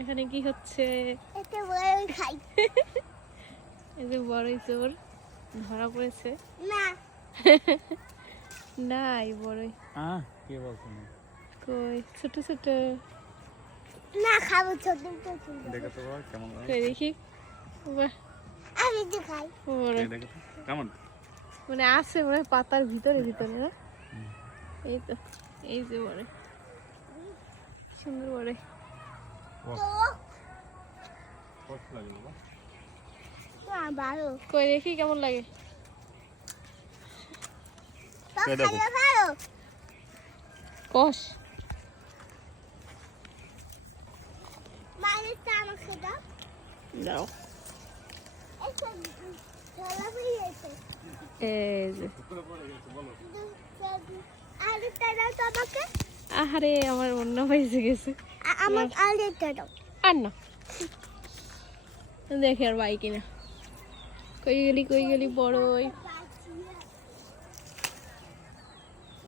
এখানে কি হচ্ছে? এটা বড়ই খাই। এই যে বড়ই চোর ধরা পড়েছে। না নাই বড়ই। কে বলছো না? কই ছোট ছোট। না খাবো ছোট ছোট। দেখো তো বাবা কেমন লাগে। কই দেখি। বাহ, আমি তো খাই। বড়। দেখো তো কেমন। মানে আছে মনে হয় পাতার ভিতরে ভিতরে না? এই তো, এই যে বড় সুন্দর বড়। তো কষ্ট লাগে বাবা। না ভালো। কই দেখি কেমন লাগে। তো এই দেখো। খাইলে ভালো। কষ মালিকটা আমাকে দাও। দাও। এটা ঝোলা হয়েছে। এই যে আলুটা দাও তো আমাকে। আহারে আমার অন্য হয়েছে গেছে। আমার আলুটা দাও। আর না দেখি আর বাই কিনা। কই গেলি বড়ই।